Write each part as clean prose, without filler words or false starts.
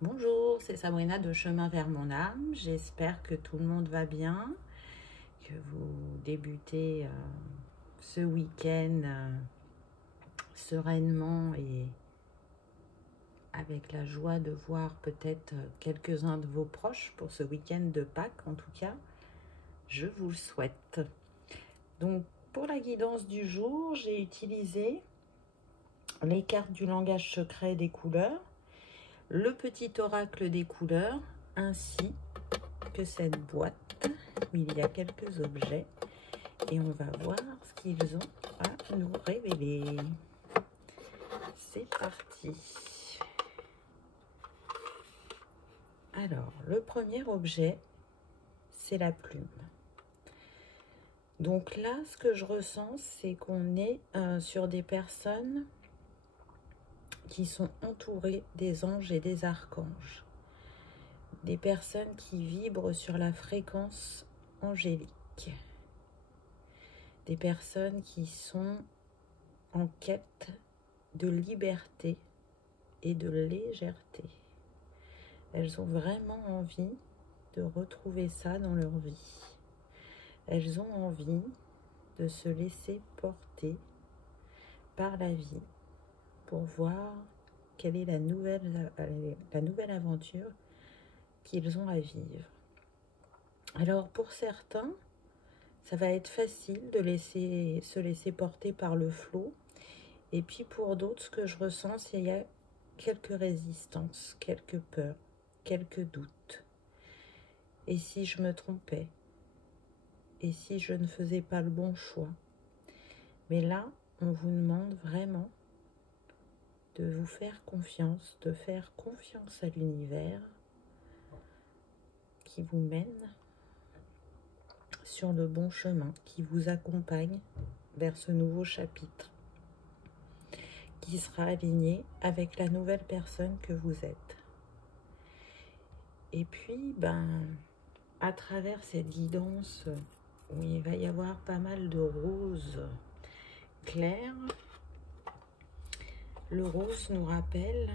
Bonjour, c'est Sabrina de Chemin vers mon âme. J'espère que tout le monde va bien, que vous débutez ce week-end sereinement et avec la joie de voir peut-être quelques-uns de vos proches pour ce week-end de Pâques. En tout cas, je vous le souhaite. Donc, pour la guidance du jour, j'ai utilisé les cartes du langage secret des couleurs, le petit oracle des couleurs, ainsi que cette boîte où il y a quelques objets et on va voir ce qu'ils ont à nous révéler. C'est parti. Alors, le premier objet, c'est la plume. Donc là, ce que je ressens, c'est qu'on est sur des personnes qui sont entourées des anges et des archanges. Des personnes qui vibrent sur la fréquence angélique. Des personnes qui sont en quête de liberté et de légèreté. Elles ont vraiment envie de retrouver ça dans leur vie. Elles ont envie de se laisser porter par la vie pour voir quelle est la nouvelle aventure qu'ils ont à vivre. Alors pour certains, ça va être facile de se laisser porter par le flot. Et puis pour d'autres, ce que je ressens, c'est qu'il y a quelques résistances, quelques peurs, quelques doutes. Et si je me trompais? Et si je ne faisais pas le bon choix? Mais là, on vous demande vraiment de vous faire confiance, de faire confiance à l'univers qui vous mène sur le bon chemin, qui vous accompagne vers ce nouveau chapitre, qui sera aligné avec la nouvelle personne que vous êtes. Et puis, à travers cette guidance où il va y avoir pas mal de roses claires, le rose nous rappelle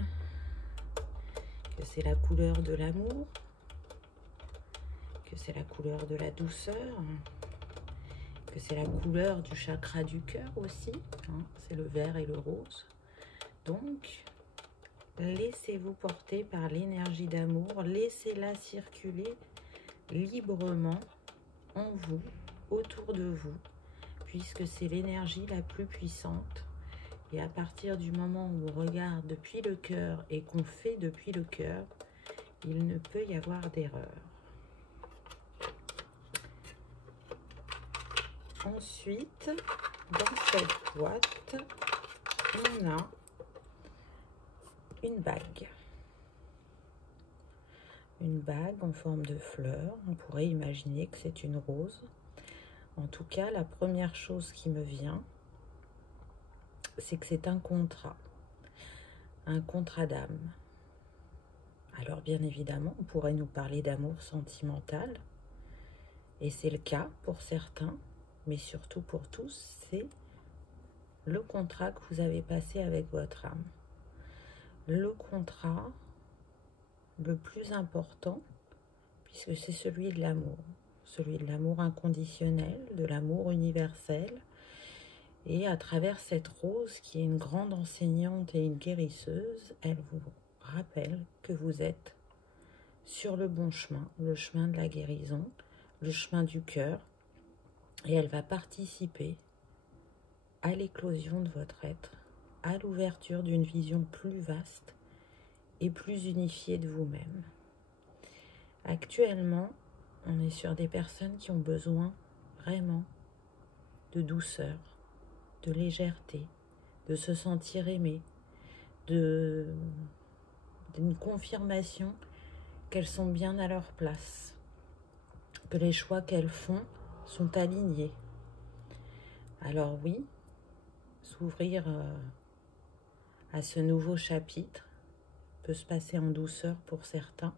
que c'est la couleur de l'amour, que c'est la couleur de la douceur, que c'est la couleur du chakra du cœur aussi, c'est le vert et le rose. Donc, laissez-vous porter par l'énergie d'amour, laissez-la circuler librement en vous, autour de vous, puisque c'est l'énergie la plus puissante. Et à partir du moment où on regarde depuis le cœur et qu'on fait depuis le cœur, il ne peut y avoir d'erreur. Ensuite, dans cette boîte, on a une bague. Une bague en forme de fleur. On pourrait imaginer que c'est une rose. En tout cas, la première chose qui me vient, c'est que c'est un contrat d'âme. Alors bien évidemment, on pourrait nous parler d'amour sentimental, et c'est le cas pour certains, mais surtout pour tous, c'est le contrat que vous avez passé avec votre âme. Le contrat le plus important, puisque c'est celui de l'amour inconditionnel, de l'amour universel. Et à travers cette rose, qui est une grande enseignante et une guérisseuse, elle vous rappelle que vous êtes sur le bon chemin, le chemin de la guérison, le chemin du cœur, et elle va participer à l'éclosion de votre être, à l'ouverture d'une vision plus vaste et plus unifiée de vous-même. Actuellement, on est sur des personnes qui ont besoin vraiment de douceur, de légèreté, de se sentir aimé, d'une confirmation qu'elles sont bien à leur place, que les choix qu'elles font sont alignés. Alors oui, s'ouvrir à ce nouveau chapitre peut se passer en douceur pour certains,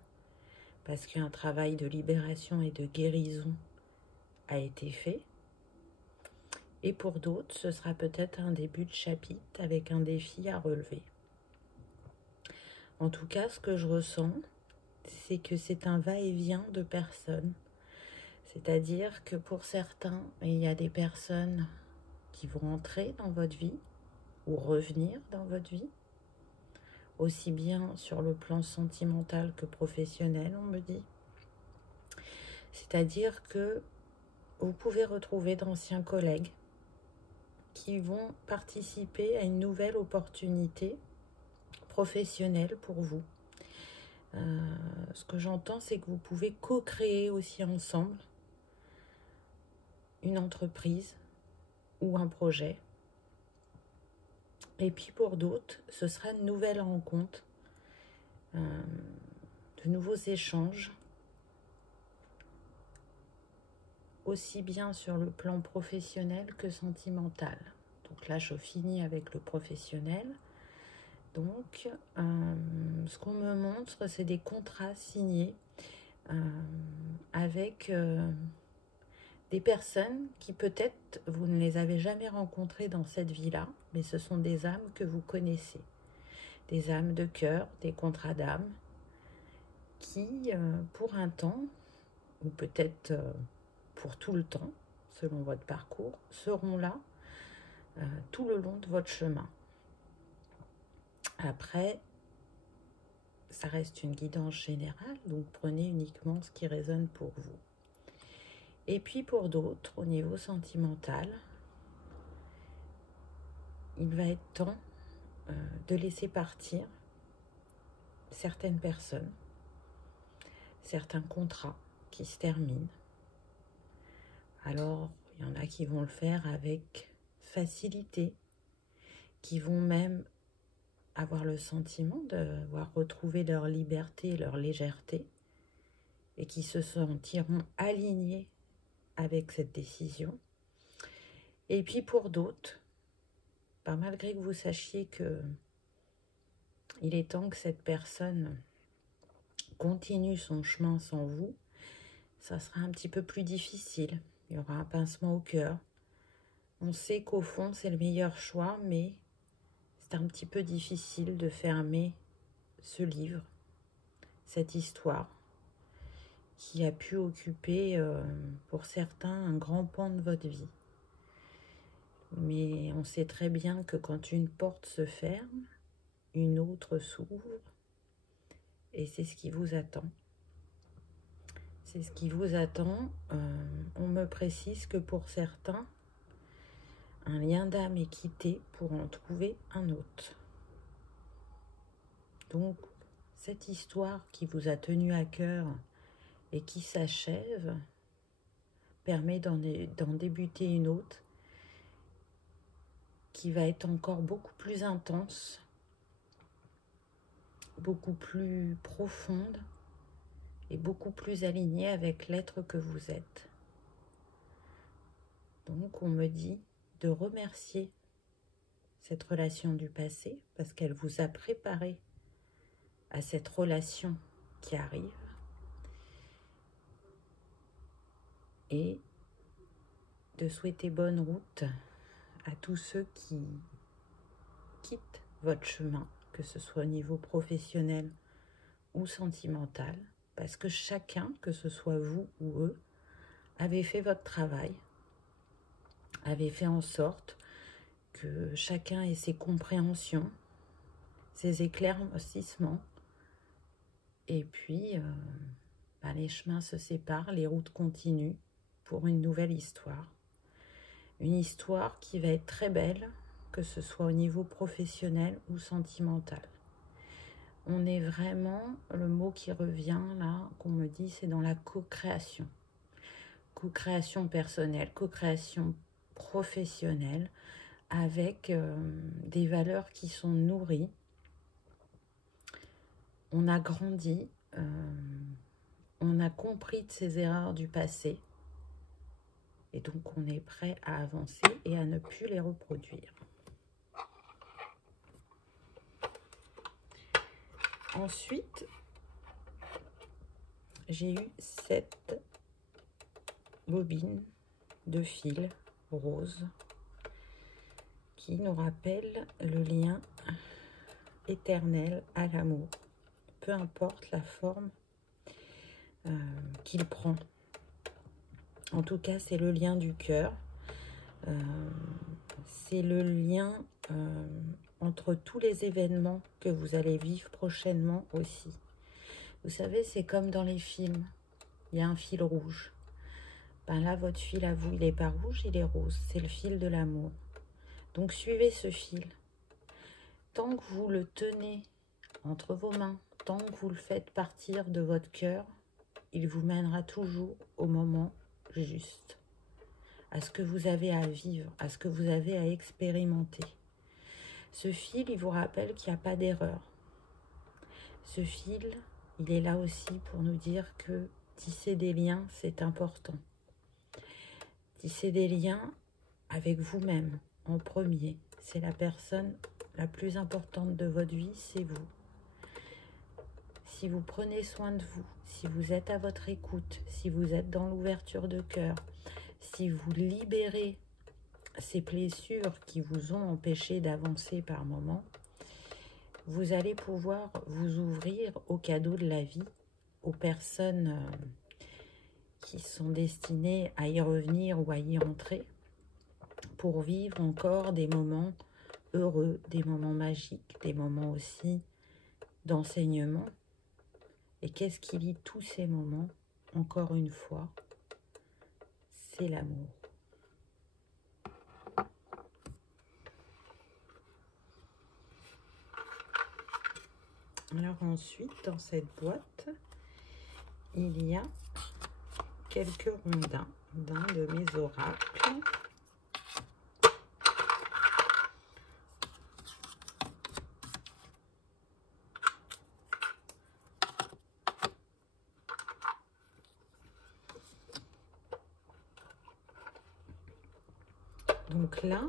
parce qu'un travail de libération et de guérison a été fait. Et pour d'autres, ce sera peut-être un début de chapitre avec un défi à relever. En tout cas, ce que je ressens, c'est que c'est un va-et-vient de personnes. C'est-à-dire que pour certains, il y a des personnes qui vont entrer dans votre vie ou revenir dans votre vie, aussi bien sur le plan sentimental que professionnel, on me dit. C'est-à-dire que vous pouvez retrouver d'anciens collègues qui vont participer à une nouvelle opportunité professionnelle pour vous. Ce que j'entends, c'est que vous pouvez co-créer aussi ensemble une entreprise ou un projet. Et puis pour d'autres, ce sera une nouvelle rencontre, de nouveaux échanges, aussi bien sur le plan professionnel que sentimental. Donc là, je finis avec le professionnel. Donc, ce qu'on me montre, c'est des contrats signés avec des personnes qui peut-être vous ne les avez jamais rencontrées dans cette vie-là, mais ce sont des âmes que vous connaissez. Des âmes de cœur, des contrats d'âme, qui, pour un temps, ou peut-être pour tout le temps, selon votre parcours, seront là tout le long de votre chemin. Après, ça reste une guidance générale, donc prenez uniquement ce qui résonne pour vous. Et puis pour d'autres, au niveau sentimental, il va être temps de laisser partir certaines personnes, certains contrats qui se terminent. Alors, il y en a qui vont le faire avec facilité, qui vont même avoir le sentiment d'avoir retrouvé leur liberté et leur légèreté, et qui se sentiront alignés avec cette décision. Et puis pour d'autres, malgré que vous sachiez que il est temps que cette personne continue son chemin sans vous, ça sera un petit peu plus difficile. Il y aura un pincement au cœur. On sait qu'au fond, c'est le meilleur choix, mais c'est un petit peu difficile de fermer ce livre, cette histoire, qui a pu occuper, pour certains, un grand pan de votre vie. Mais on sait très bien que quand une porte se ferme, une autre s'ouvre, et c'est ce qui vous attend. C'est ce qui vous attend. On me précise que pour certains, un lien d'âme est quitté pour en trouver un autre. Donc, cette histoire qui vous a tenu à cœur et qui s'achève permet d'en débuter une autre qui va être encore beaucoup plus intense, beaucoup plus profonde et beaucoup plus alignée avec l'être que vous êtes. Donc, on me dit de remercier cette relation du passé parce qu'elle vous a préparé à cette relation qui arrive, et de souhaiter bonne route à tous ceux qui quittent votre chemin, que ce soit au niveau professionnel ou sentimental, parce que chacun, que ce soit vous ou eux, avez fait votre travail, avez fait en sorte que chacun ait ses compréhensions, ses éclaircissements, et puis les chemins se séparent, les routes continuent pour une nouvelle histoire. Une histoire qui va être très belle, que ce soit au niveau professionnel ou sentimental. On est vraiment, le mot qui revient là, qu'on me dit, c'est dans la co-création. Co-création personnelle, co-création professionnelle, avec des valeurs qui sont nourries. On a grandi, on a compris de ses erreurs du passé, et donc on est prêt à avancer et à ne plus les reproduire. Ensuite, j'ai eu cette bobine de fil rose qui nous rappelle le lien éternel à l'amour. peu importe la forme qu'il prend. En tout cas, c'est le lien du cœur. C'est le lien entre tous les événements que vous allez vivre prochainement aussi. Vous savez, c'est comme dans les films. Il y a un fil rouge. Ben là, votre fil à vous, il n'est pas rouge, il est rose. C'est le fil de l'amour. Donc, suivez ce fil. Tant que vous le tenez entre vos mains, tant que vous le faites partir de votre cœur, il vous mènera toujours au moment juste, à ce que vous avez à vivre, à ce que vous avez à expérimenter. Ce fil, il vous rappelle qu'il n'y a pas d'erreur. Ce fil, il est là aussi pour nous dire que tisser des liens, c'est important. Tisser des liens avec vous-même en premier. C'est la personne la plus importante de votre vie, c'est vous. Si vous prenez soin de vous, si vous êtes à votre écoute, si vous êtes dans l'ouverture de cœur, si vous libérez ces blessures qui vous ont empêché d'avancer par moments, vous allez pouvoir vous ouvrir aux cadeaux de la vie, aux personnes qui sont destinées à y revenir ou à y entrer, pour vivre encore des moments heureux, des moments magiques, des moments aussi d'enseignement. Et qu'est-ce qui lie tous ces moments, encore une fois, c'est l'amour. Alors ensuite, dans cette boîte, il y a quelques rondins d'un de mes oracles. Donc là,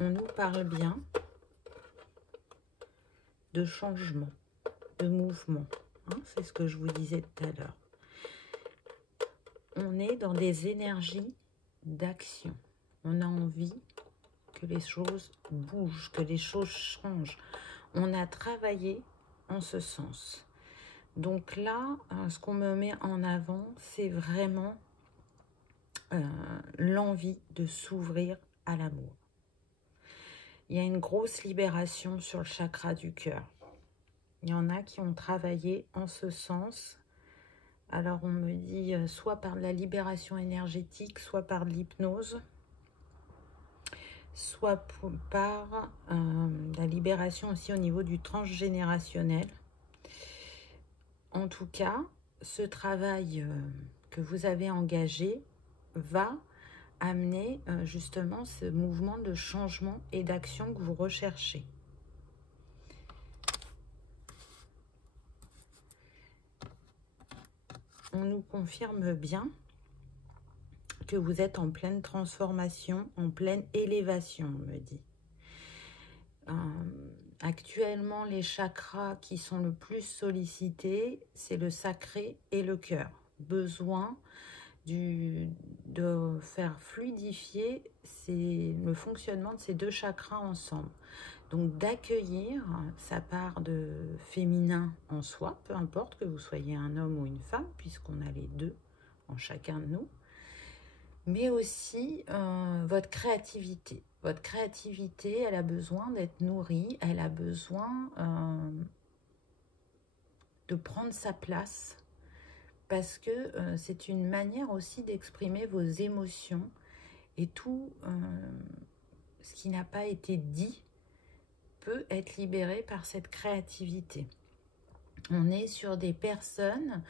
on nous parle bien de changement, de mouvement. Hein, c'est ce que je vous disais tout à l'heure. On est dans des énergies d'action. On a envie que les choses bougent, que les choses changent. On a travaillé en ce sens. Donc là, ce qu'on me met en avant, c'est vraiment l'envie de s'ouvrir à l'amour. Il y a une grosse libération sur le chakra du cœur. Il y en a qui ont travaillé en ce sens. Alors on me dit soit par de la libération énergétique, soit par de l'hypnose, soit par la libération aussi au niveau du transgénérationnel. En tout cas, ce travail que vous avez engagé va amener justement ce mouvement de changement et d'action que vous recherchez. On nous confirme bien que vous êtes en pleine transformation, en pleine élévation, on me dit. Actuellement, les chakras qui sont le plus sollicités, c'est le sacré et le cœur. Besoin de faire fluidifier le fonctionnement de ces deux chakras ensemble. Donc d'accueillir sa part de féminin en soi, peu importe que vous soyez un homme ou une femme, puisqu'on a les deux en chacun de nous, mais aussi votre créativité. Votre créativité, elle a besoin d'être nourrie, elle a besoin de prendre sa place, parce que c'est une manière aussi d'exprimer vos émotions et tout ce qui n'a pas été dit peut être libéré par cette créativité. On est sur des personnes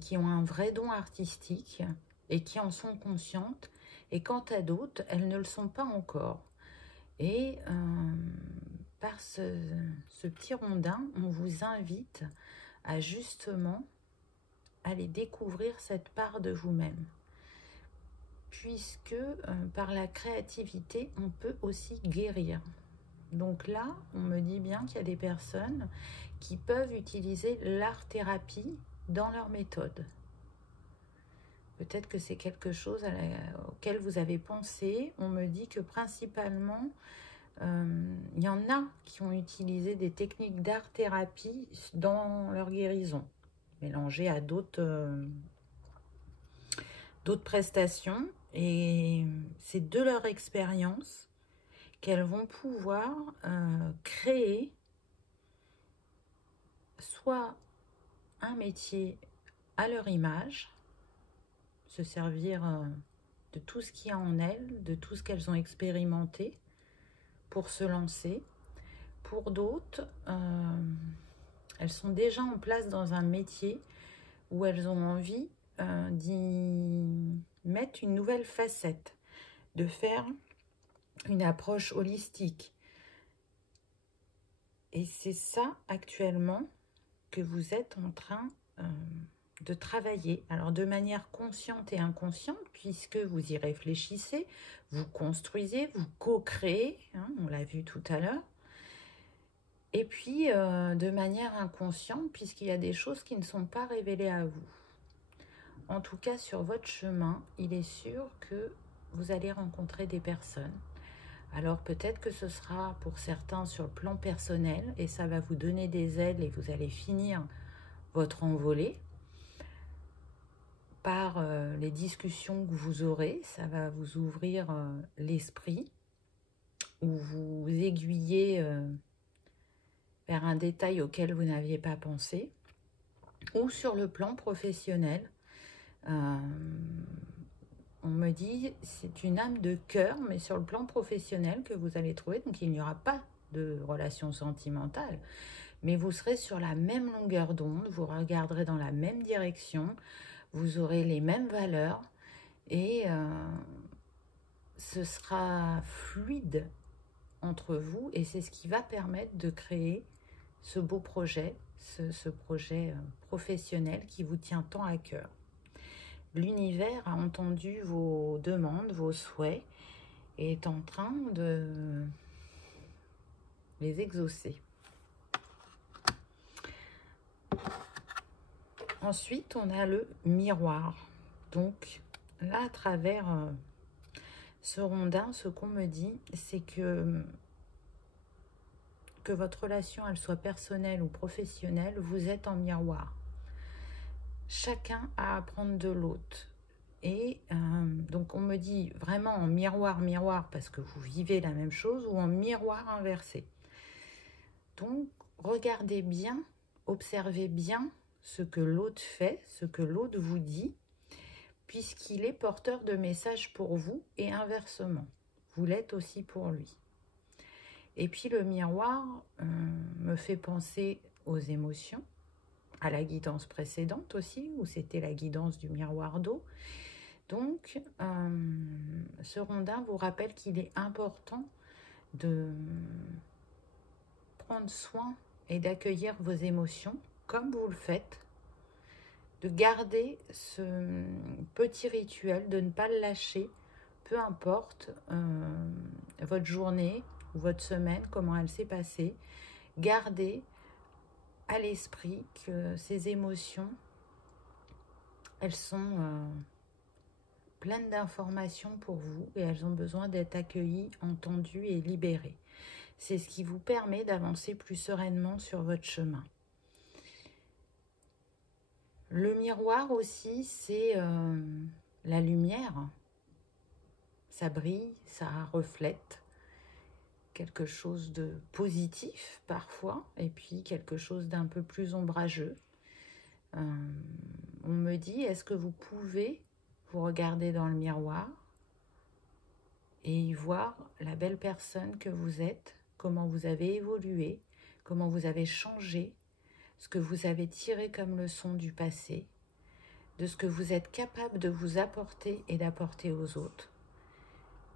qui ont un vrai don artistique et qui en sont conscientes, et quant à d'autres, elles ne le sont pas encore. Et par ce petit rondin, on vous invite à justement aller découvrir cette part de vous-même, puisque par la créativité, on peut aussi guérir. Donc là, on me dit bien qu'il y a des personnes qui peuvent utiliser l'art-thérapie dans leur méthode. Peut-être que c'est quelque chose auquel vous avez pensé. On me dit que principalement, Il y en a qui ont utilisé des techniques d'art-thérapie dans leur guérison, mélangées à d'autres prestations. Et c'est de leur expérience qu'elles vont pouvoir créer soit un métier à leur image, se servir de tout ce qu'il y a en elles, de tout ce qu'elles ont expérimenté pour se lancer. Pour d'autres, elles sont déjà en place dans un métier où elles ont envie d'y mettre une nouvelle facette, de faire une approche holistique. Et c'est ça actuellement que vous êtes en train de travailler. Alors de manière consciente et inconsciente, puisque vous y réfléchissez, vous construisez, vous co-créez, hein, on l'a vu tout à l'heure. Et puis de manière inconsciente, puisqu'il y a des choses qui ne sont pas révélées à vous. En tout cas, sur votre chemin, il est sûr que vous allez rencontrer des personnes. Alors peut-être que ce sera pour certains sur le plan personnel et ça va vous donner des ailes et vous allez finir votre envolée par les discussions que vous aurez. Ça va vous ouvrir l'esprit ou vous aiguiller vers un détail auquel vous n'aviez pas pensé. Ou sur le plan professionnel, on me dit c'est une âme de cœur, mais sur le plan professionnel que vous allez trouver. Donc il n'y aura pas de relation sentimentale, mais vous serez sur la même longueur d'onde, vous regarderez dans la même direction, vous aurez les mêmes valeurs et ce sera fluide entre vous et c'est ce qui va permettre de créer ce beau projet, ce projet professionnel qui vous tient tant à cœur. L'univers a entendu vos demandes, vos souhaits et est en train de les exaucer. Ensuite, on a le miroir. Donc, là, à travers ce rondin, ce qu'on me dit, c'est que votre relation, elle soit personnelle ou professionnelle, vous êtes en miroir. Chacun a à apprendre de l'autre. Et donc, on me dit vraiment en miroir, miroir, parce que vous vivez la même chose, ou en miroir inversé. Donc, regardez bien, observez bien ce que l'autre fait, ce que l'autre vous dit, puisqu'il est porteur de messages pour vous et inversement. Vous l'êtes aussi pour lui. Et puis le miroir me fait penser aux émotions, à la guidance précédente aussi, où c'était la guidance du miroir d'eau. Donc, ce rondin vous rappelle qu'il est important de prendre soin et d'accueillir vos émotions comme vous le faites, de garder ce petit rituel, de ne pas le lâcher, peu importe votre journée ou votre semaine, comment elle s'est passée. Gardez à l'esprit que ces émotions, elles sont pleines d'informations pour vous et elles ont besoin d'être accueillies, entendues et libérées. C'est ce qui vous permet d'avancer plus sereinement sur votre chemin. Le miroir aussi, c'est la lumière. Ça brille, ça reflète quelque chose de positif parfois, et puis quelque chose d'un peu plus ombrageux. On me dit, est-ce que vous pouvez vous regarder dans le miroir et y voir la belle personne que vous êtes, comment vous avez évolué, comment vous avez changé, ce que vous avez tiré comme leçon du passé, de ce que vous êtes capable de vous apporter et d'apporter aux autres.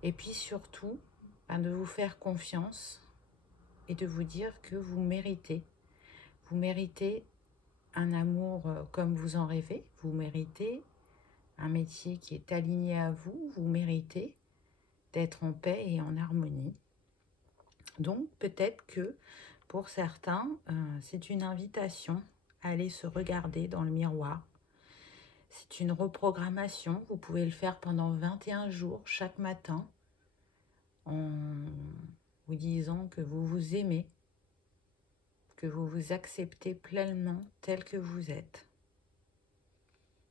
Et puis surtout, de vous faire confiance et de vous dire que vous méritez. Vous méritez un amour comme vous en rêvez, vous méritez un métier qui est aligné à vous, vous méritez d'être en paix et en harmonie. Donc peut-être que pour certains, c'est une invitation à aller se regarder dans le miroir. C'est une reprogrammation, vous pouvez le faire pendant 21 jours chaque matin en vous disant que vous vous aimez, que vous vous acceptez pleinement tel que vous êtes,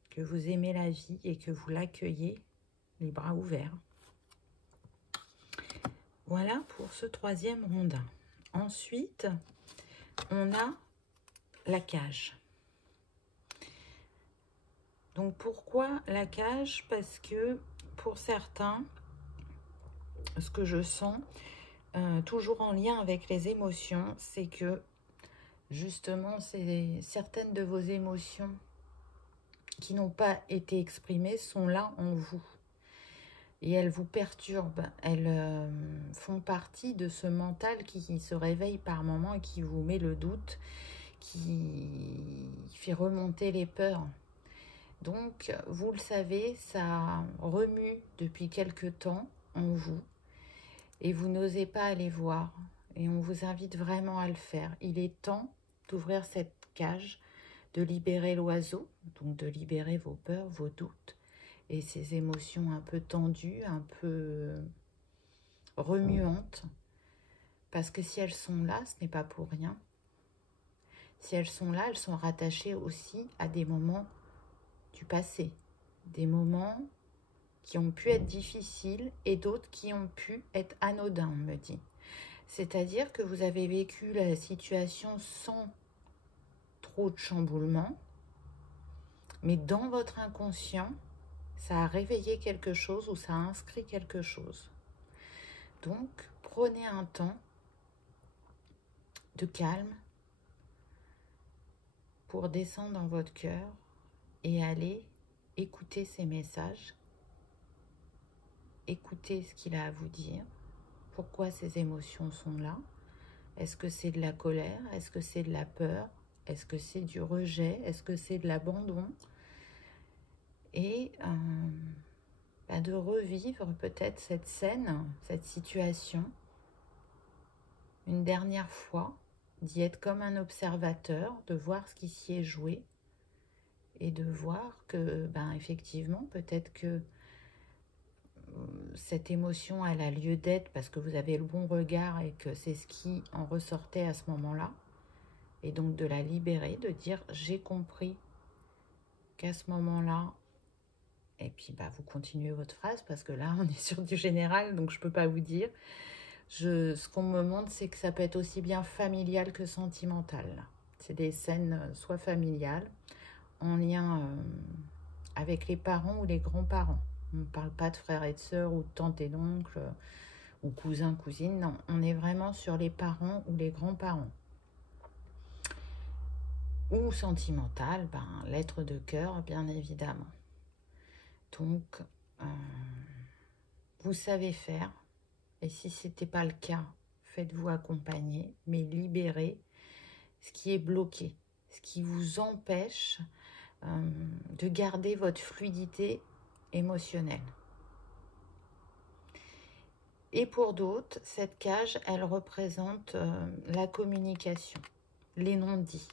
que vous aimez la vie et que vous l'accueillez les bras ouverts. Voilà pour ce troisième rondin. Ensuite, on a la cage. Donc pourquoi la cage? Parce que pour certains, ce que je sens, toujours en lien avec les émotions, c'est que justement, c'est certaines de vos émotions qui n'ont pas été exprimées sont là en vous. Et elles vous perturbent, elles font partie de ce mental qui se réveille par moments et qui vous met le doute, qui fait remonter les peurs. Donc, vous le savez, ça remue depuis quelque temps en vous et vous n'osez pas aller voir. Et on vous invite vraiment à le faire. Il est temps d'ouvrir cette cage, de libérer l'oiseau, donc de libérer vos peurs, vos doutes et ces émotions un peu tendues, un peu remuantes. Parce que si elles sont là, ce n'est pas pour rien. Si elles sont là, elles sont rattachées aussi à des moments du passé, des moments qui ont pu être difficiles et d'autres qui ont pu être anodins, on me dit. C'est-à-dire que vous avez vécu la situation sans trop de chamboulement, mais dans votre inconscient, ça a réveillé quelque chose ou ça a inscrit quelque chose. Donc, prenez un temps de calme pour descendre dans votre cœur et aller écouter ces messages, écouter ce qu'il a à vous dire, pourquoi ces émotions sont là. Est-ce que c'est de la colère? Est-ce que c'est de la peur? Est-ce que c'est du rejet? Est-ce que c'est de l'abandon? Et de revivre peut-être cette scène, cette situation, une dernière fois, d'y être comme un observateur, de voir ce qui s'y est joué et de voir que, effectivement, peut-être que cette émotion, elle a lieu d'être parce que vous avez le bon regard et que c'est ce qui en ressortait à ce moment-là. Et donc de la libérer, de dire j'ai compris qu'à ce moment-là, et puis vous continuez votre phrase parce que là on est sur du général donc je peux pas vous dire. Ce qu'on me montre c'est que ça peut être aussi bien familial que sentimental. C'est des scènes soit familiales, en lien avec les parents ou les grands-parents. On ne parle pas de frères et de sœurs ou de tantes et d'oncles ou cousins, cousines. Non, on est vraiment sur les parents ou les grands-parents. Ou sentimental, l'être de cœur, bien évidemment. Donc, vous savez faire. Et si ce n'était pas le cas, faites-vous accompagner, mais libérez ce qui est bloqué, ce qui vous empêche de garder votre fluidité émotionnelle. Et pour d'autres, cette cage, elle représente la communication, les non-dits.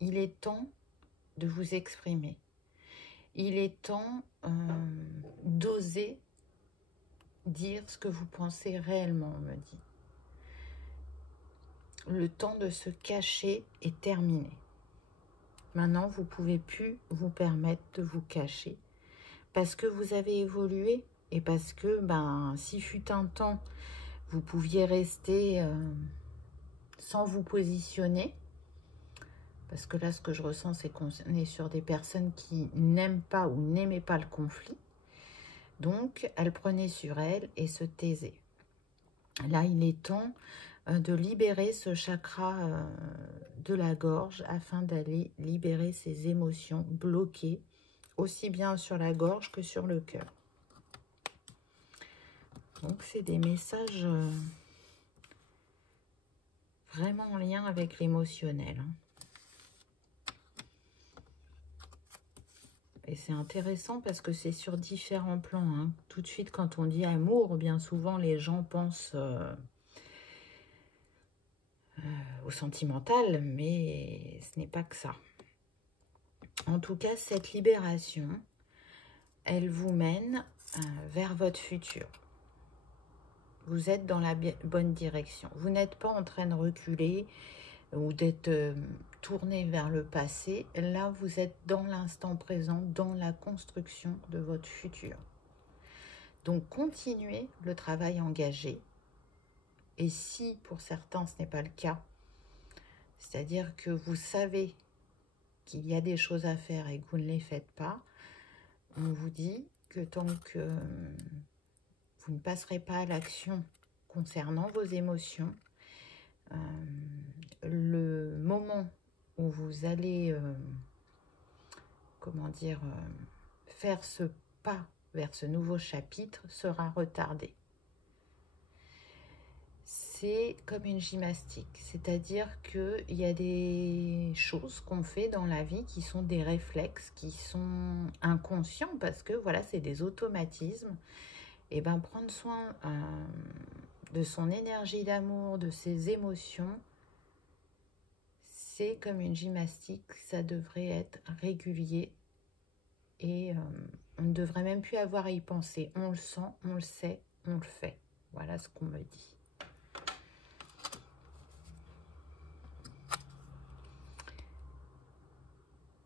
Il est temps de vous exprimer. Il est temps d'oser dire ce que vous pensez réellement, on me dit. Le temps de se cacher est terminé. Maintenant, vous ne pouvez plus vous permettre de vous cacher parce que vous avez évolué et parce que, si fut un temps, vous pouviez rester sans vous positionner. Parce que là, ce que je ressens, c'est qu'on est sur des personnes qui n'aiment pas ou n'aimaient pas le conflit. Donc, elles prenaient sur elles et se taisaient. Là, il est temps de libérer ce chakra de la gorge afin d'aller libérer ces émotions bloquées, aussi bien sur la gorge que sur le cœur. Donc, c'est des messages vraiment en lien avec l'émotionnel. Et c'est intéressant parce que c'est sur différents plans. Tout de suite, quand on dit amour, bien souvent, les gens pensent au sentimental, mais ce n'est pas que ça. En tout cas, cette libération, elle vous mène vers votre futur. Vous êtes dans la bonne direction. Vous n'êtes pas en train de reculer ou d'être tourné vers le passé. Là, vous êtes dans l'instant présent, dans la construction de votre futur. Donc, continuez le travail engagé. Et si, pour certains, ce n'est pas le cas, c'est-à-dire que vous savez qu'il y a des choses à faire et que vous ne les faites pas, on vous dit que tant que vous ne passerez pas à l'action concernant vos émotions, le moment où vous allez, comment dire, faire ce pas vers ce nouveau chapitre sera retardé. C'est comme une gymnastique, c'est-à-dire qu'il y a des choses qu'on fait dans la vie qui sont des réflexes, qui sont inconscients parce que voilà, c'est des automatismes. Et bien prendre soin de son énergie d'amour, de ses émotions, c'est comme une gymnastique, ça devrait être régulier et on ne devrait même plus avoir à y penser. On le sent, on le sait, on le fait. Voilà ce qu'on me dit.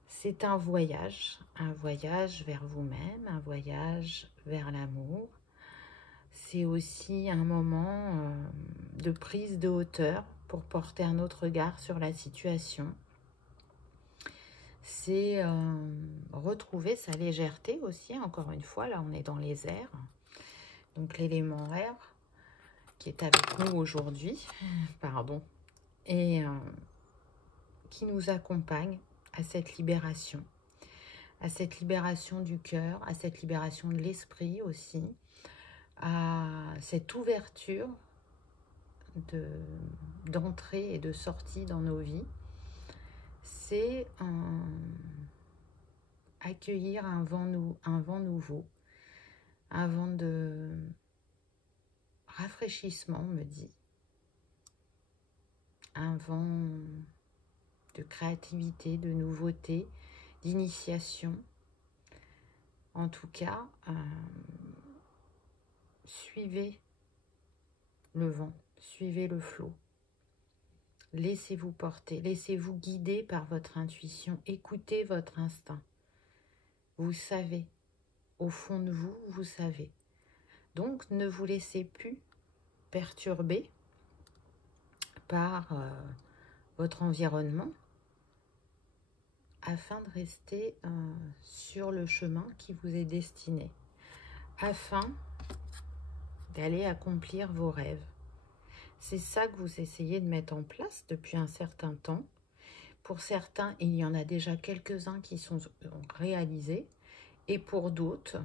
C'est un voyage vers vous-même, un voyage vers l'amour. C'est aussi un moment de prise de hauteur pour porter un autre regard sur la situation. C'est retrouver sa légèreté aussi, encore une fois, là on est dans les airs. Donc l'élément air qui est avec nous aujourd'hui, pardon, et qui nous accompagne à cette libération du cœur, à cette libération de l'esprit aussi, à cette ouverture d'entrée et de sortie dans nos vies. C'est accueillir un vent nouveau, un vent de rafraîchissement, on me dit, un vent de créativité, de nouveauté, d'initiation. En tout cas, suivez le vent, suivez le flot. Laissez-vous porter, laissez-vous guider par votre intuition, écoutez votre instinct. Vous savez, au fond de vous, vous savez. Donc, ne vous laissez plus perturber par votre environnement afin de rester sur le chemin qui vous est destiné, afin d'aller accomplir vos rêves. C'est ça que vous essayez de mettre en place depuis un certain temps. Pour certains, il y en a déjà quelques-uns qui sont réalisés. Et pour d'autres,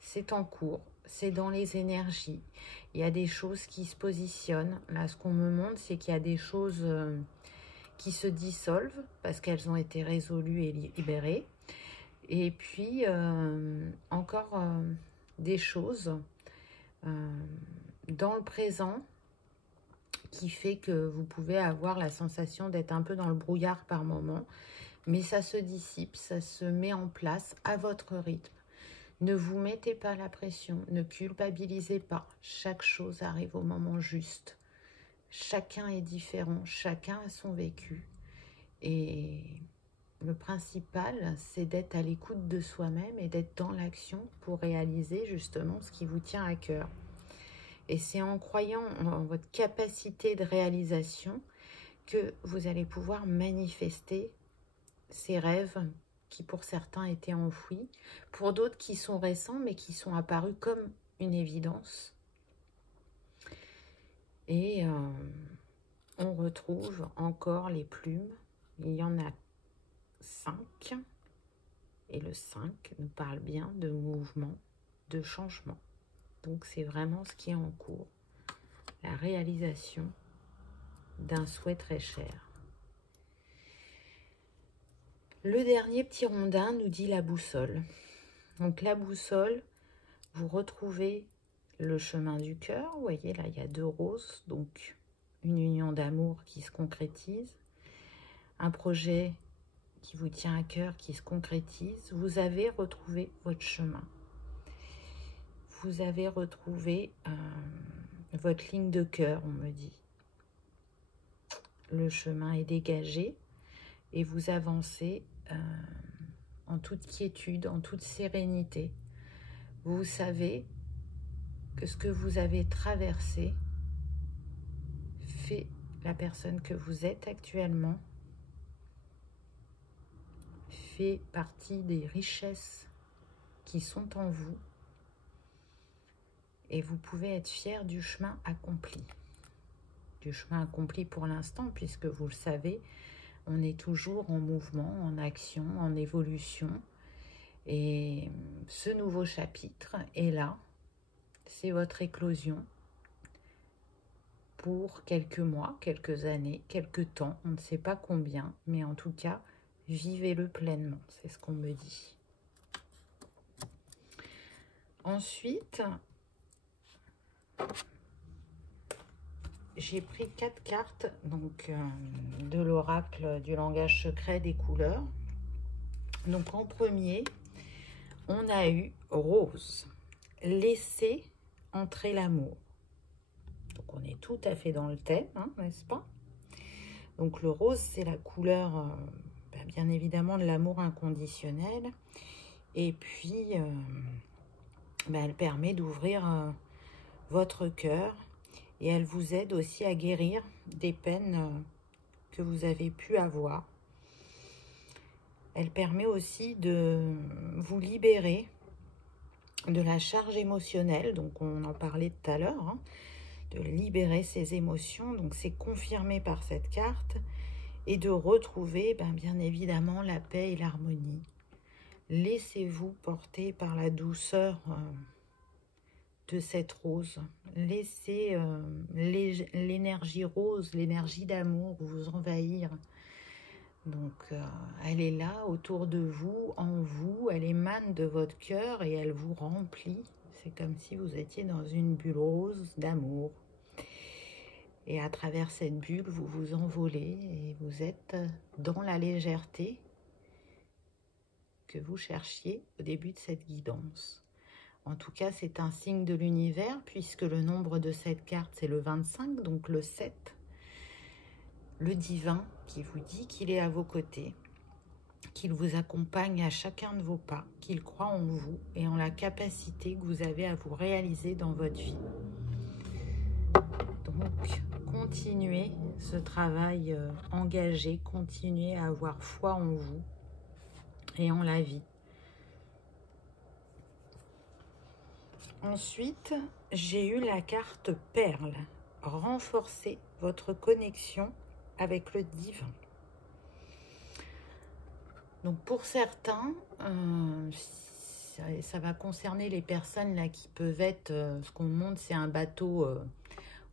c'est en cours, c'est dans les énergies. Il y a des choses qui se positionnent. Là, ce qu'on me montre, c'est qu'il y a des choses qui se dissolvent parce qu'elles ont été résolues et libérées. Et puis, encore des choses dans le présent qui fait que vous pouvez avoir la sensation d'être un peu dans le brouillard par moment, mais ça se dissipe, ça se met en place à votre rythme. Ne vous mettez pas la pression, ne culpabilisez pas, chaque chose arrive au moment juste. Chacun est différent, chacun a son vécu. Et le principal, c'est d'être à l'écoute de soi-même et d'être dans l'action pour réaliser justement ce qui vous tient à cœur. Et c'est en croyant en votre capacité de réalisation que vous allez pouvoir manifester ces rêves qui pour certains étaient enfouis, pour d'autres qui sont récents mais qui sont apparus comme une évidence. Et on retrouve encore les plumes. Il y en a 5. Et le 5 nous parle bien de mouvement, de changement. Donc c'est vraiment ce qui est en cours. La réalisation d'un souhait très cher. Le dernier petit rondin nous dit la boussole. Donc la boussole, vous retrouvez le chemin du cœur. Vous voyez, là, il y a 2 roses. Donc une union d'amour qui se concrétise. Un projet qui vous tient à cœur, qui se concrétise. Vous avez retrouvé votre chemin. Vous avez retrouvé votre ligne de cœur, on me dit. Le chemin est dégagé et vous avancez en toute quiétude, en toute sérénité. Vous savez que ce que vous avez traversé fait la personne que vous êtes actuellement, fait partie des richesses qui sont en vous et vous pouvez être fier du chemin accompli. Du chemin accompli pour l'instant, puisque vous le savez, on est toujours en mouvement, en action, en évolution. Et ce nouveau chapitre est là, c'est votre éclosion pour quelques mois, quelques années, quelques temps, on ne sait pas combien, mais en tout cas, vivez-le pleinement, c'est ce qu'on me dit. Ensuite, j'ai pris 4 cartes donc, de l'oracle du langage secret des couleurs. Donc en premier, on a eu Rose. Laissez entrer l'amour. Donc on est tout à fait dans le thème, hein, n'est-ce pas? Donc le rose, c'est la couleur, bien évidemment, de l'amour inconditionnel. Et puis, elle permet d'ouvrir votre cœur. Et elle vous aide aussi à guérir des peines que vous avez pu avoir. Elle permet aussi de vous libérer de la charge émotionnelle. Donc, on en parlait tout à l'heure, hein, de libérer ses émotions. Donc, c'est confirmé par cette carte. Et de retrouver, bien évidemment, la paix et l'harmonie. Laissez-vous porter par la douceur de cette rose. Laissez l'énergie rose, l'énergie d'amour vous envahir. Donc, elle est là, autour de vous, en vous. Elle émane de votre cœur et elle vous remplit. C'est comme si vous étiez dans une bulle rose d'amour. Et à travers cette bulle, vous vous envolez et vous êtes dans la légèreté que vous cherchiez au début de cette guidance. En tout cas, c'est un signe de l'univers puisque le nombre de cette carte, c'est le 25, donc le 7. Le divin qui vous dit qu'il est à vos côtés, qu'il vous accompagne à chacun de vos pas, qu'il croit en vous et en la capacité que vous avez à vous réaliser dans votre vie. Donc, continuez ce travail engagé, continuez à avoir foi en vous et en la vie. Ensuite, j'ai eu la carte perle. Renforcez votre connexion avec le divin. Donc pour certains, ça va concerner les personnes là qui peuvent être, ce qu'on montre, c'est un bateau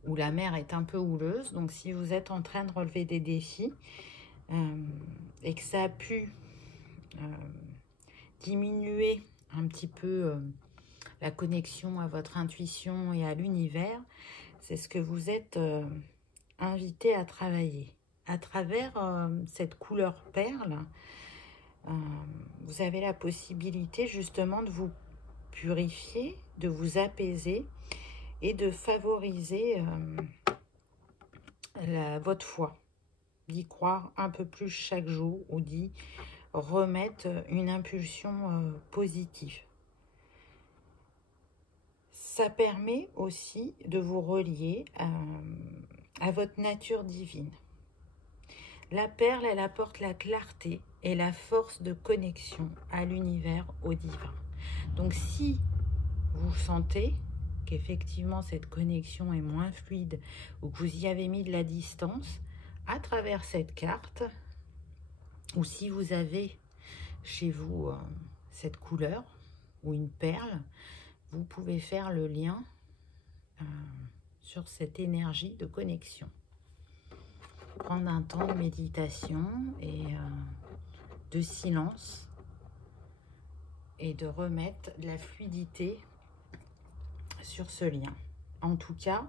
où la mer est un peu houleuse. Donc si vous êtes en train de relever des défis et que ça a pu diminuer un petit peu la connexion à votre intuition et à l'univers, c'est ce que vous êtes invité à travailler. À travers cette couleur perle, vous avez la possibilité justement de vous purifier, de vous apaiser et de favoriser votre foi, d'y croire un peu plus chaque jour ou d'y remettre une impulsion positive. Ça permet aussi de vous relier à votre nature divine. La perle, elle apporte la clarté et la force de connexion à l'univers, au divin. Donc si vous sentez qu'effectivement cette connexion est moins fluide ou que vous y avez mis de la distance, à travers cette carte, ou si vous avez chez vous cette couleur ou une perle, vous pouvez faire le lien sur cette énergie de connexion. Prendre un temps de méditation et de silence et de remettre de la fluidité sur ce lien. En tout cas,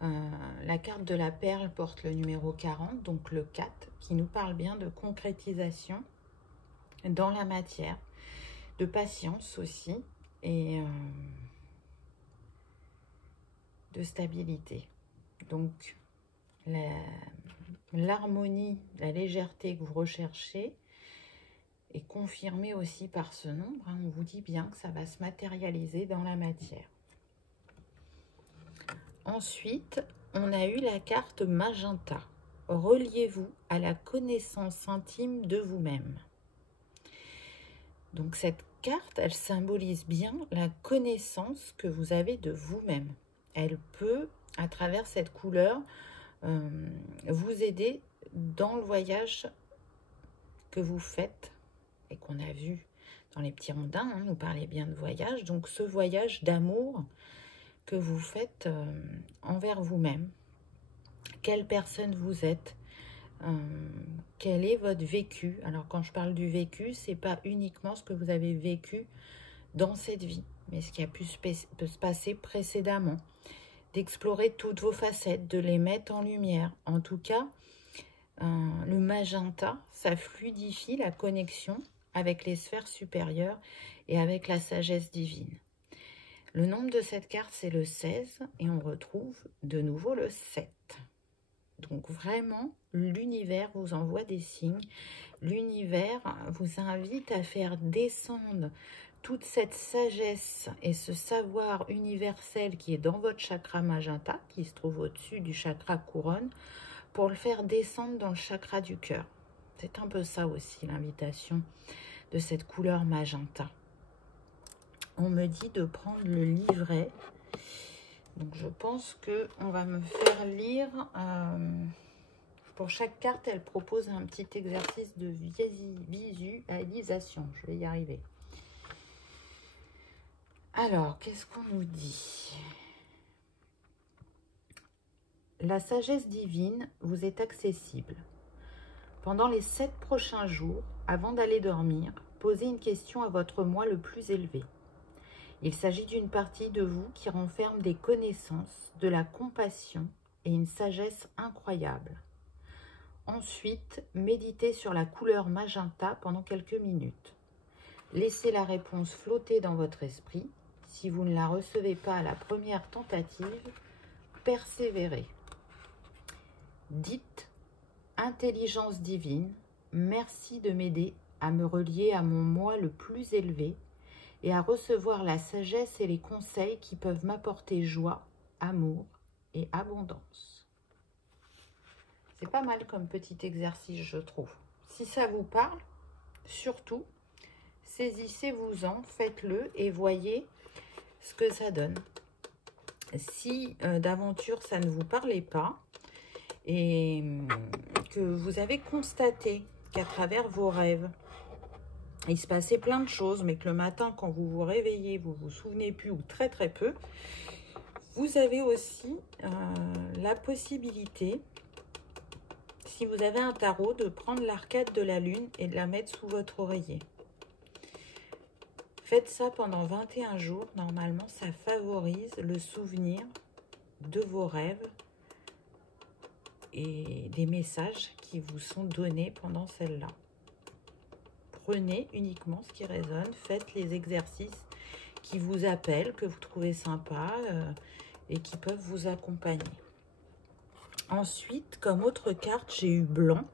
la carte de la perle porte le numéro 40, donc le 4, qui nous parle bien de concrétisation dans la matière, de patience aussi, et de stabilité. Donc, l'harmonie, la légèreté que vous recherchez est confirmée aussi par ce nombre. On vous dit bien que ça va se matérialiser dans la matière. Ensuite, on a eu la carte magenta. Reliez-vous à la connaissance intime de vous-même. Donc cette carte, elle symbolise bien la connaissance que vous avez de vous-même. Elle peut, à travers cette couleur, vous aider dans le voyage que vous faites et qu'on a vu dans les petits rondins, nous parlait bien de voyage. Donc ce voyage d'amour que vous faites envers vous-même. Quelle personne vous êtes, quel est votre vécu. Alors quand je parle du vécu, c'est pas uniquement ce que vous avez vécu dans cette vie, mais ce qui a pu se passer précédemment, d'explorer toutes vos facettes, de les mettre en lumière. En tout cas, le magenta, ça fluidifie la connexion avec les sphères supérieures et avec la sagesse divine. Le nombre de cette carte, c'est le 16 et on retrouve de nouveau le 7. Donc vraiment, l'univers vous envoie des signes. L'univers vous invite à faire descendre toute cette sagesse et ce savoir universel qui est dans votre chakra magenta, qui se trouve au-dessus du chakra couronne, pour le faire descendre dans le chakra du cœur. C'est un peu ça aussi l'invitation de cette couleur magenta. On me dit de prendre le livret. Donc je pense qu'on va me faire lire. Pour chaque carte, elle propose un petit exercice de visualisation. Je vais y arriver. Alors, qu'est-ce qu'on nous dit? La sagesse divine vous est accessible. Pendant les 7 prochains jours, avant d'aller dormir, posez une question à votre moi le plus élevé. Il s'agit d'une partie de vous qui renferme des connaissances, de la compassion et une sagesse incroyable. Ensuite, méditez sur la couleur magenta pendant quelques minutes. Laissez la réponse flotter dans votre esprit. Si vous ne la recevez pas à la première tentative, persévérez. Dites « Intelligence divine, merci de m'aider à me relier à mon moi le plus élevé et à recevoir la sagesse et les conseils qui peuvent m'apporter joie, amour et abondance. » C'est pas mal comme petit exercice, je trouve. Si ça vous parle, surtout, saisissez-vous-en, faites-le et voyez ce que ça donne. Si d'aventure ça ne vous parlait pas et que vous avez constaté qu'à travers vos rêves, il se passait plein de choses, mais que le matin, quand vous vous réveillez, vous ne vous souvenez plus ou très très peu, vous avez aussi la possibilité, si vous avez un tarot, de prendre l'arcade de la lune et de la mettre sous votre oreiller. Faites ça pendant 21 jours. Normalement, ça favorise le souvenir de vos rêves et des messages qui vous sont donnés pendant celle-là. Prenez uniquement ce qui résonne. Faites les exercices qui vous appellent, que vous trouvez sympas et qui peuvent vous accompagner. Ensuite, comme autre carte, j'ai eu blanc.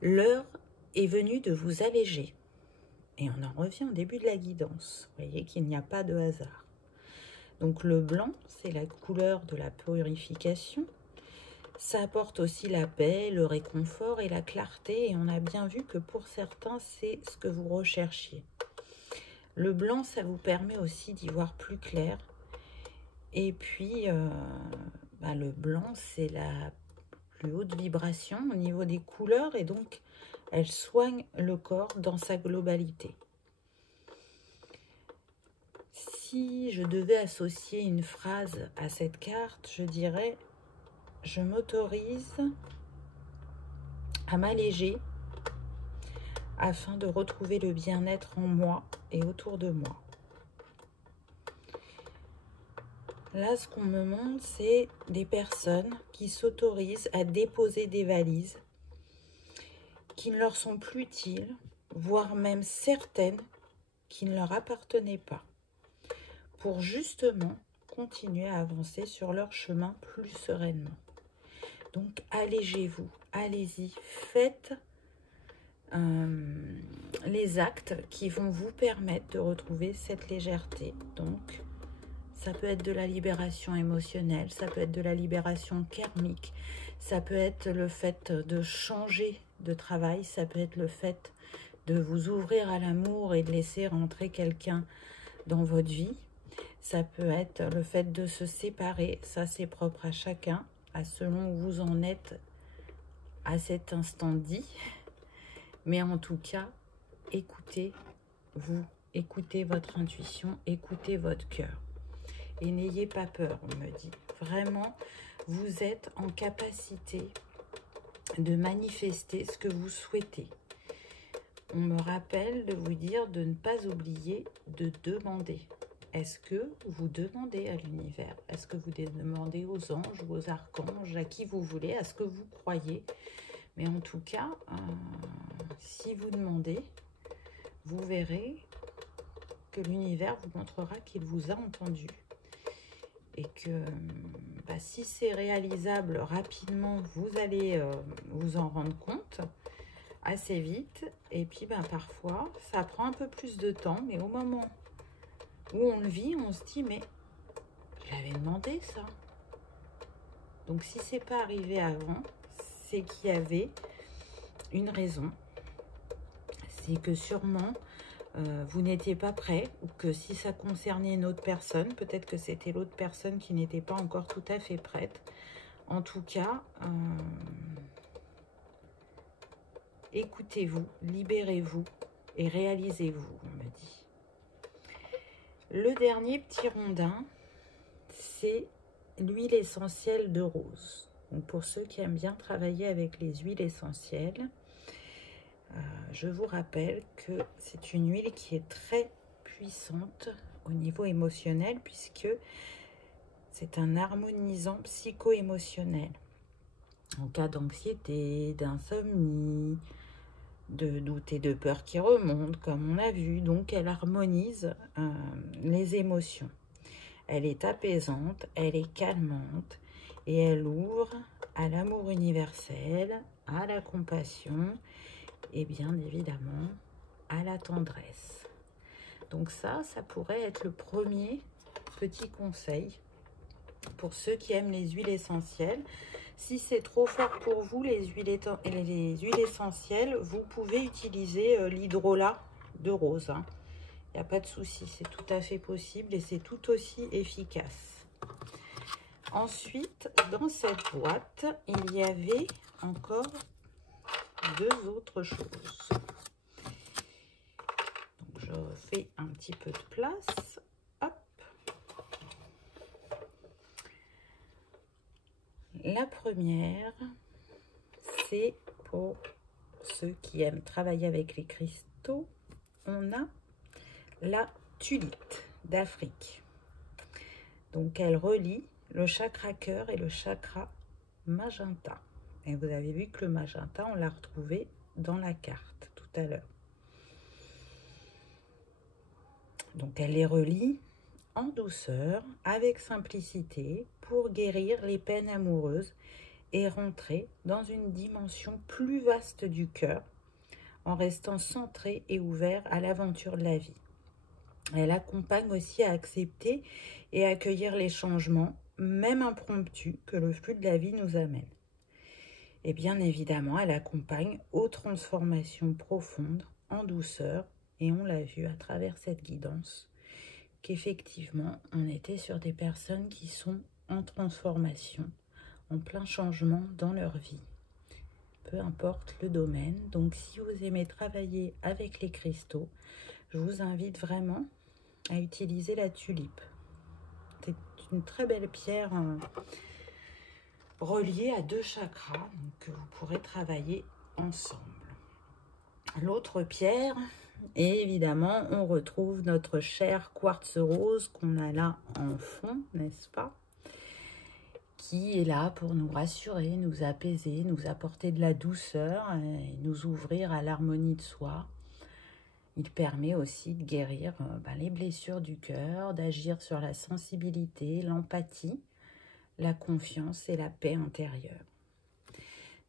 L'heure est venue de vous alléger. Et on en revient au début de la guidance. Vous voyez qu'il n'y a pas de hasard. Donc le blanc, c'est la couleur de la purification. Ça apporte aussi la paix, le réconfort et la clarté. Et on a bien vu que pour certains, c'est ce que vous recherchiez. Le blanc, ça vous permet aussi d'y voir plus clair. Et puis, le blanc, c'est la plus haute vibration au niveau des couleurs. Et donc, elle soigne le corps dans sa globalité. Si je devais associer une phrase à cette carte, je dirais « Je m'autorise à m'alléger afin de retrouver le bien-être en moi et autour de moi. » Là, ce qu'on me montre, c'est des personnes qui s'autorisent à déposer des valises qui ne leur sont plus utiles, voire même certaines qui ne leur appartenaient pas, pour justement continuer à avancer sur leur chemin plus sereinement. Donc, allégez-vous, allez-y, faites les actes qui vont vous permettre de retrouver cette légèreté. Donc, ça peut être de la libération émotionnelle, ça peut être de la libération karmique, ça peut être le fait de changer de travail, ça peut être le fait de vous ouvrir à l'amour et de laisser rentrer quelqu'un dans votre vie. Ça peut être le fait de se séparer, ça c'est propre à chacun, à selon où vous en êtes à cet instant dit. Mais en tout cas, écoutez-vous, écoutez votre intuition, écoutez votre cœur. Et n'ayez pas peur, on me dit. Vraiment, vous êtes en capacité de manifester ce que vous souhaitez. On me rappelle de vous dire de ne pas oublier de demander. Est-ce que vous demandez à l'univers? Est-ce que vous demandez aux anges ou aux archanges, à qui vous voulez? À ce que vous croyez? Mais en tout cas, si vous demandez, vous verrez que l'univers vous montrera qu'il vous a entendu. Et que si c'est réalisable rapidement, vous allez vous en rendre compte assez vite. Et puis parfois, ça prend un peu plus de temps. Mais au moment où on le vit, on se dit, mais je l'avais demandé ça. Donc si c'est pas arrivé avant, c'est qu'il y avait une raison. C'est que sûrement vous n'étiez pas prêt, ou que si ça concernait une autre personne, peut-être que c'était l'autre personne qui n'était pas encore tout à fait prête. En tout cas, écoutez-vous, libérez-vous et réalisez-vous, on me dit. Le dernier petit rondin, c'est l'huile essentielle de rose. Donc pour ceux qui aiment bien travailler avec les huiles essentielles, je vous rappelle que c'est une huile qui est très puissante au niveau émotionnel, puisque c'est un harmonisant psycho-émotionnel. En cas d'anxiété, d'insomnie, de doute et de peur qui remontent, comme on a vu. Donc elle harmonise les émotions. Elle est apaisante, elle est calmante et elle ouvre à l'amour universel, à la compassion et bien évidemment à la tendresse. Donc ça pourrait être le premier petit conseil pour ceux qui aiment les huiles essentielles. Si c'est trop fort pour vous, les huiles essentielles, vous pouvez utiliser l'hydrolat de rose. Il n'y a pas de souci, c'est tout à fait possible et c'est tout aussi efficace. Ensuite, dans cette boîte, il y avait encore deux autres choses. Donc, je fais un petit peu de place. Hop. La première, c'est pour ceux qui aiment travailler avec les cristaux. On a la tulite d'Afrique. Donc, elle relie le chakra cœur et le chakra magenta. Et vous avez vu que le magenta, on l'a retrouvé dans la carte tout à l'heure. Donc, elle les relie en douceur, avec simplicité, pour guérir les peines amoureuses et rentrer dans une dimension plus vaste du cœur, en restant centré et ouvert à l'aventure de la vie. Elle accompagne aussi à accepter et accueillir les changements, même impromptus, que le flux de la vie nous amène. Et bien évidemment, elle accompagne aux transformations profondes, en douceur, et on l'a vu à travers cette guidance, qu'effectivement, on était sur des personnes qui sont en transformation, en plein changement dans leur vie. Peu importe le domaine. Donc, si vous aimez travailler avec les cristaux, je vous invite vraiment à utiliser la tulipe. C'est une très belle pierre reliée à deux chakras, donc, que vous pourrez travailler ensemble. L'autre pierre, et évidemment, on retrouve notre cher quartz rose qu'on a là en fond, n'est-ce pas? Qui est là pour nous rassurer, nous apaiser, nous apporter de la douceur et nous ouvrir à l'harmonie de soi. Il permet aussi de guérir les blessures du cœur, d'agir sur la sensibilité, l'empathie, la confiance et la paix intérieure.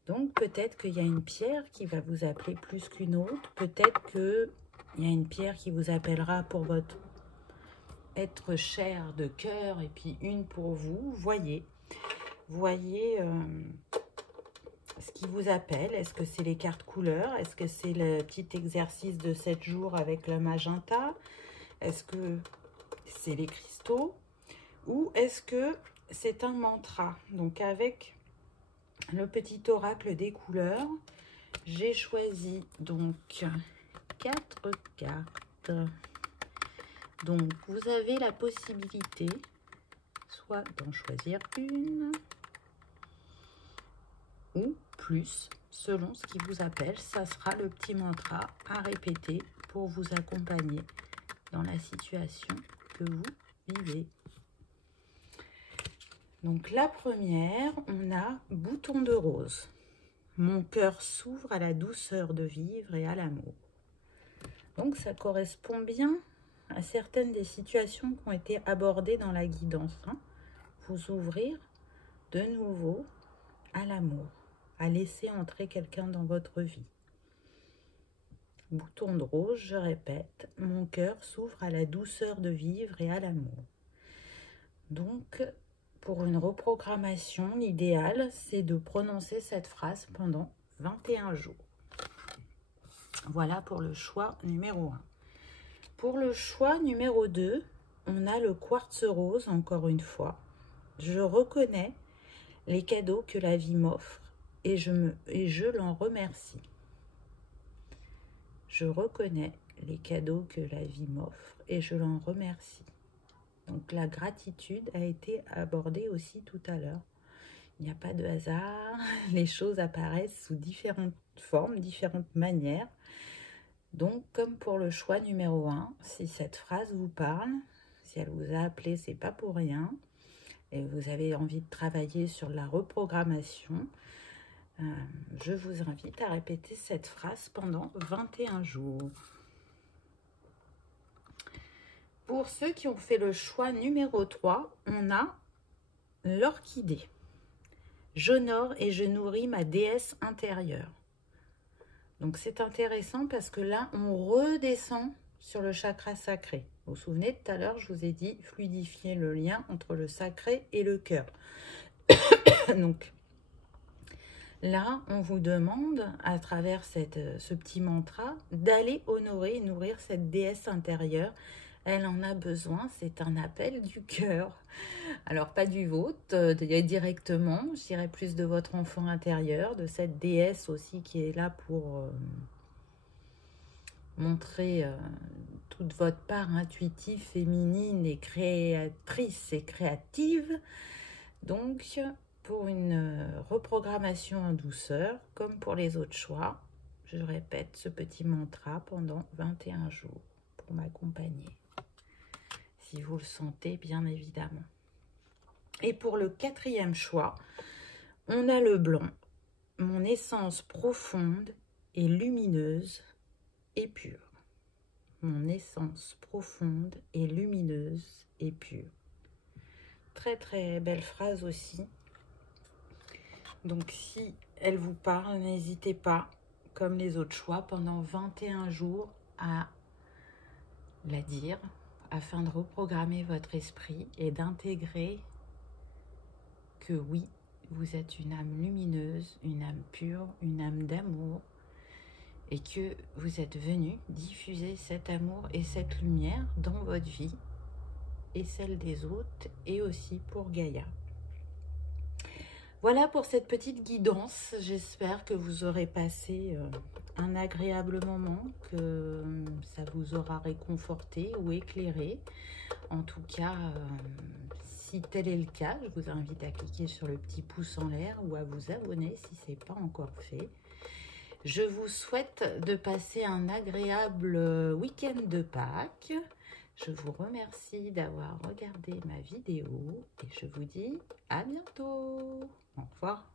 Donc peut-être qu'il y a une pierre qui va vous appeler plus qu'une autre. Peut-être qu'il y a une pierre qui vous appellera pour votre être cher de cœur et puis une pour vous. Voyez ce qui vous appelle. Est-ce que c'est les cartes couleurs? Est-ce que c'est le petit exercice de 7 jours avec le magenta? Est-ce que c'est les cristaux? Ou est-ce que c'est un mantra? Donc avec le petit oracle des couleurs, j'ai choisi donc 4 cartes. Donc vous avez la possibilité soit d'en choisir une ou plus, selon ce qui vous appelle. Ça sera le petit mantra à répéter pour vous accompagner dans la situation que vous vivez. Donc la première, on a bouton de rose. Mon cœur s'ouvre à la douceur de vivre et à l'amour. Donc ça correspond bien à certaines des situations qui ont été abordées dans la guidance. Vous ouvrir de nouveau à l'amour, à laisser entrer quelqu'un dans votre vie. Bouton de rose, je répète, mon cœur s'ouvre à la douceur de vivre et à l'amour. Donc, pour une reprogrammation, l'idéal, c'est de prononcer cette phrase pendant 21 jours. Voilà pour le choix numéro 1. Pour le choix numéro 2, on a le quartz rose, encore une fois. Je reconnais les cadeaux que la vie m'offre et je l'en remercie. Je reconnais les cadeaux que la vie m'offre et je l'en remercie. Donc la gratitude a été abordée aussi tout à l'heure. Il n'y a pas de hasard, les choses apparaissent sous différentes formes, différentes manières. Donc comme pour le choix numéro 1, si cette phrase vous parle, si elle vous a appelé, c'est pas pour rien, et vous avez envie de travailler sur la reprogrammation, je vous invite à répéter cette phrase pendant 21 jours. Pour ceux qui ont fait le choix numéro 3, on a l'orchidée. J'honore et je nourris ma déesse intérieure. Donc c'est intéressant parce que là, on redescend sur le chakra sacré. Vous vous souvenez, tout à l'heure, je vous ai dit fluidifier le lien entre le sacré et le cœur. Donc là, on vous demande, à travers ce petit mantra, d'aller honorer et nourrir cette déesse intérieure. Elle en a besoin, c'est un appel du cœur. Alors, pas du vôtre, directement, je dirais plus de votre enfant intérieur, de cette déesse aussi qui est là pour montrer toute votre part intuitive, féminine et créatrice et créative. Donc, pour une reprogrammation en douceur, comme pour les autres choix, je répète ce petit mantra pendant 21 jours pour m'accompagner. Si vous le sentez, bien évidemment. Et pour le 4e choix, on a le blanc. Mon essence profonde et lumineuse et pure. Mon essence profonde et lumineuse et pure. Très très belle phrase aussi. Donc si elle vous parle, n'hésitez pas, comme les autres choix, pendant 21 jours à la dire, afin de reprogrammer votre esprit et d'intégrer que oui, vous êtes une âme lumineuse, une âme pure, une âme d'amour, et que vous êtes venu diffuser cet amour et cette lumière dans votre vie et celle des autres, et aussi pour Gaïa. Voilà pour cette petite guidance. J'espère que vous aurez passé un agréable moment, que ça vous aura réconforté ou éclairé. En tout cas, si tel est le cas, je vous invite à cliquer sur le petit pouce en l'air ou à vous abonner si ce n'est pas encore fait. Je vous souhaite de passer un agréable week-end de Pâques. Je vous remercie d'avoir regardé ma vidéo et je vous dis à bientôt. Au revoir.